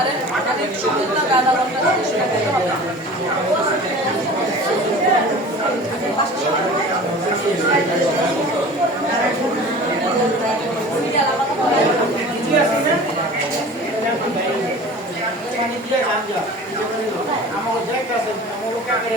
পারেন আপনাদের সুবিধা গাদা লঙ্কা সেটা খেতে হবে। আমার দেখ আছে আমার লোক করে